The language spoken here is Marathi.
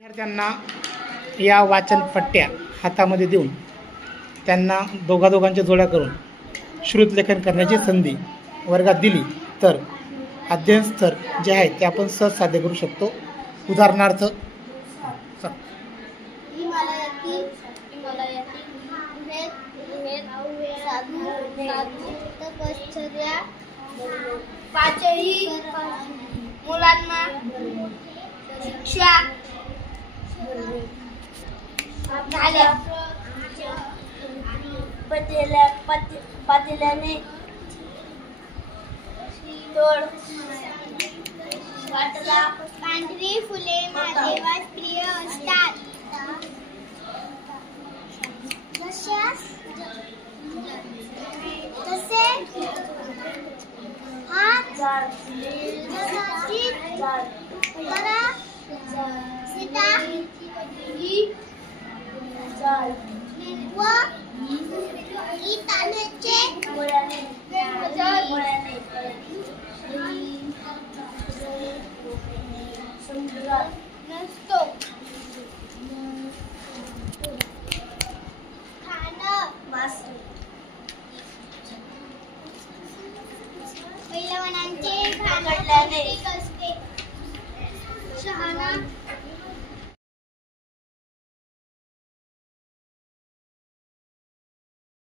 विद्यार्थ्यांना या वाचन पट्ट्या हातामध्ये देऊन त्यांना दोघांच्या जोड्या करून श्रुतलेखन करण्याची संधी वर्गात दिली तर अध्ययन स्तर जे आहे ते आपण सहज साध्य करू शकतो। उदाहरणार्थ पाचही मुलांना शिक्षा झाल्या पातेल्याने तोड वाटला। पांढरी फुले माझेवास प्रिय असतात। तसे हात सीता ही व गीतानेचे नसतो। पैलवानांचे खाणे असते। शहाणा